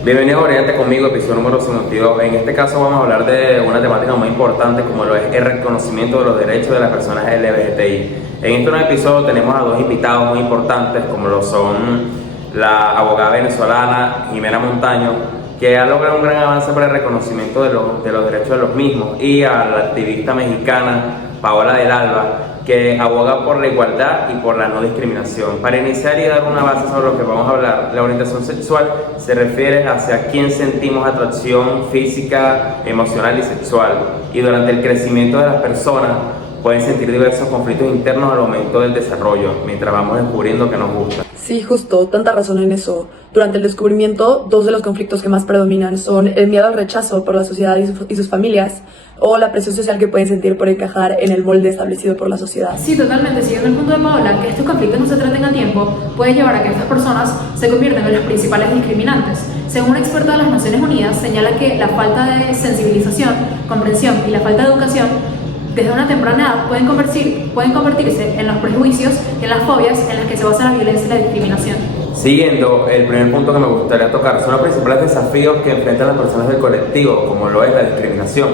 Bienvenido a Oriente conmigo, episodio número 52. En este caso vamos a hablar de una temática muy importante como lo es el reconocimiento de los derechos de las personas LGBTI. En este nuevo episodio tenemos a dos invitados muy importantes como lo son la abogada venezolana Jimena Montaño, que ha logrado un gran avance para el reconocimiento de los derechos de los mismos, y a la activista mexicana Paola del Alba, que aboga por la igualdad y por la no discriminación. Para iniciar y dar una base sobre lo que vamos a hablar, la orientación sexual se refiere hacia quién sentimos atracción física, emocional y sexual, y durante el crecimiento de las personas pueden sentir diversos conflictos internos al momento del desarrollo, mientras vamos descubriendo qué nos gusta. Sí, justo, tanta razón en eso. Durante el descubrimiento, dos de los conflictos que más predominan son el miedo al rechazo por la sociedad y sus familias, o la presión social que pueden sentir por encajar en el molde establecido por la sociedad. Sí, totalmente. Siguiendo el punto de Paola, que estos conflictos no se traten a tiempo puede llevar a que estas personas se conviertan en los principales discriminantes. Según un experto de las Naciones Unidas, señala que la falta de sensibilización, comprensión y la falta de educación desde una temprana edad pueden convertirse en los prejuicios y en las fobias en las que se basa la violencia y la discriminación. Siguiendo, el primer punto que me gustaría tocar son los principales desafíos que enfrentan las personas del colectivo, como lo es la discriminación.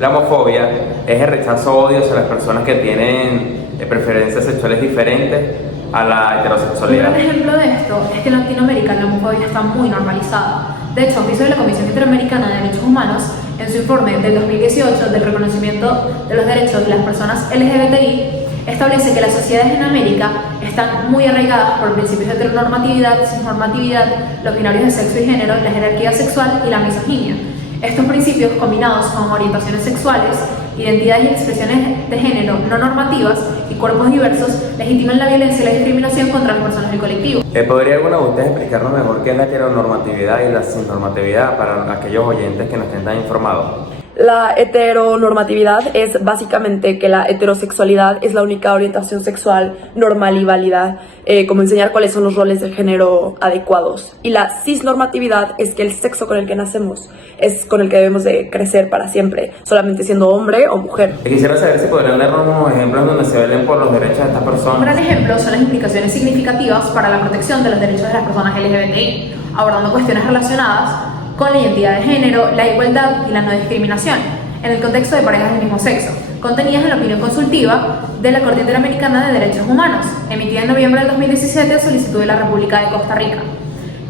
La homofobia es el rechazo o odio hacia las personas que tienen preferencias sexuales diferentes a la heterosexualidad. Un gran ejemplo de esto es que en Latinoamérica la homofobia está muy normalizada. De hecho, a juicio de la Comisión Interamericana de Derechos Humanos, en su informe del 2018 del reconocimiento de los derechos de las personas LGBTI, establece que las sociedades en América están muy arraigadas por principios de heteronormatividad, cisnormatividad, los binarios de sexo y género, la jerarquía sexual y la misoginia. Estos principios, combinados con orientaciones sexuales, identidades y expresiones de género no normativas y cuerpos diversos, legitiman la violencia y la discriminación contra las personas del colectivo. ¿Podría alguno de ustedes explicarnos mejor qué es la heteronormatividad y la cisnormatividad para aquellos oyentes que no estén tan informados? La heteronormatividad es básicamente que la heterosexualidad es la única orientación sexual normal y válida, como enseñar cuáles son los roles de género adecuados. Y la cisnormatividad es que el sexo con el que nacemos es con el que debemos de crecer para siempre, solamente siendo hombre o mujer. Quisiera saber si podrían darnos unos ejemplos donde se velen por los derechos de estas personas. Un gran ejemplo son las implicaciones significativas para la protección de los derechos de las personas LGBTI, abordando cuestiones relacionadas con la identidad de género, la igualdad y la no discriminación, en el contexto de parejas del mismo sexo, contenidas en la opinión consultiva de la Corte Interamericana de Derechos Humanos, emitida en noviembre del 2017 a solicitud de la República de Costa Rica,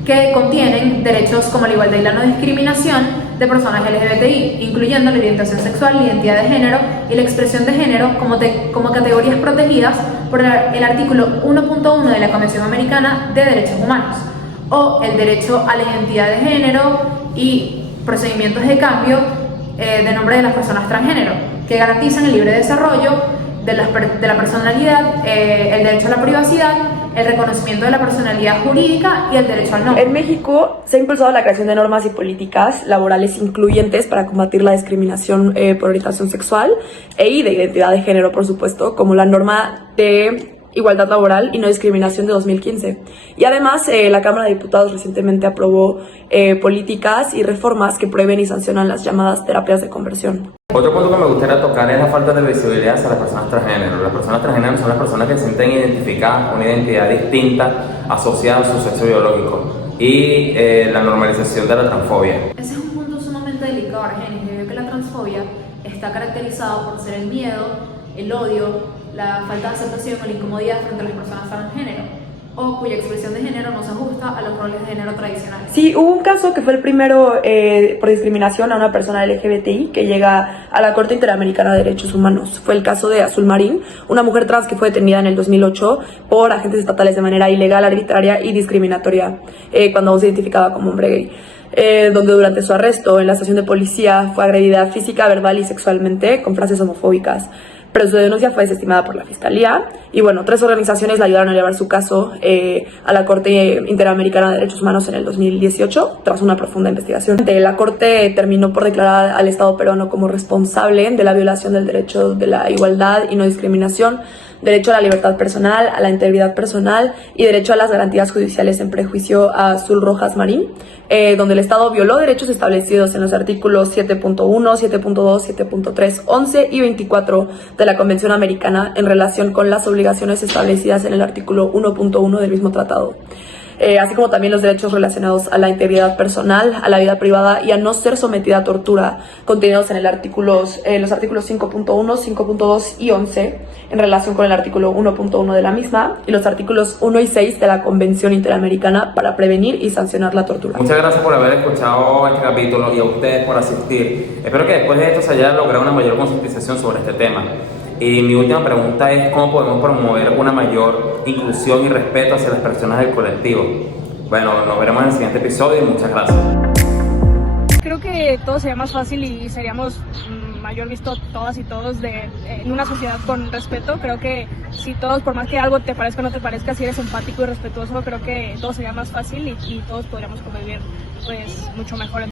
que contienen derechos como la igualdad y la no discriminación de personas LGBTI, incluyendo la orientación sexual, la identidad de género y la expresión de género como categorías protegidas por el artículo 1.1 de la Convención Americana de Derechos Humanos, o el derecho a la identidad de género y procedimientos de cambio de nombre de las personas transgénero, que garantizan el libre desarrollo de la personalidad, el derecho a la privacidad, el reconocimiento de la personalidad jurídica y el derecho al nombre. En México se ha impulsado la creación de normas y políticas laborales incluyentes para combatir la discriminación por orientación sexual y de identidad de género, por supuesto, como la norma de Igualdad Laboral y No Discriminación de 2015. Y además, la Cámara de Diputados recientemente aprobó políticas y reformas que prohíben y sancionan las llamadas terapias de conversión. Otro punto que me gustaría tocar es la falta de visibilidad hacia las personas transgénero. Las personas transgénero son las personas que se sienten identificadas con una identidad distinta asociada a su sexo biológico, y la normalización de la transfobia. Ese es un punto sumamente delicado, Argenis, debido a que la transfobia está caracterizada por ser el miedo, el odio, la falta de aceptación o la incomodidad frente a las personas transgénero, o cuya expresión de género no se ajusta a los roles de género tradicionales. Sí, hubo un caso que fue el primero por discriminación a una persona LGBTI que llega a la Corte Interamericana de Derechos Humanos. Fue el caso de Azul Marín, una mujer trans que fue detenida en el 2008 por agentes estatales de manera ilegal, arbitraria y discriminatoria, cuando aún se identificaba como hombre gay. Donde durante su arresto en la estación de policía fue agredida física, verbal y sexualmente con frases homofóbicas. Pero su denuncia fue desestimada por la Fiscalía y bueno, 3 organizaciones la ayudaron a llevar su caso a la Corte Interamericana de Derechos Humanos en el 2018 tras una profunda investigación. La Corte terminó por declarar al Estado peruano como responsable de la violación del derecho de la igualdad y no discriminación, derecho a la libertad personal, a la integridad personal y derecho a las garantías judiciales en prejuicio a Azul Rojas Marín, donde el Estado violó derechos establecidos en los artículos 7.1, 7.2, 7.3, 11 y 24 de la Convención Americana en relación con las obligaciones establecidas en el artículo 1.1 del mismo tratado. así como también los derechos relacionados a la integridad personal, a la vida privada y a no ser sometida a tortura, contenidos en los artículos 5.1, 5.2 y 11, en relación con el artículo 1.1 de la misma, y los artículos 1 y 6 de la Convención Interamericana para prevenir y sancionar la tortura. Muchas gracias por haber escuchado este capítulo y a ustedes por asistir. Espero que después de esto se haya logrado una mayor concientización sobre este tema. Y mi última pregunta es cómo podemos promover una mayor inclusión y respeto hacia las personas del colectivo. Bueno, nos veremos en el siguiente episodio y muchas gracias. Creo que todo sería más fácil y seríamos mayor visto todas y todos en una sociedad con respeto. Creo que si todos, por más que algo te parezca o no te parezca, si eres empático y respetuoso, creo que todo sería más fácil y todos podríamos convivir pues mucho mejor.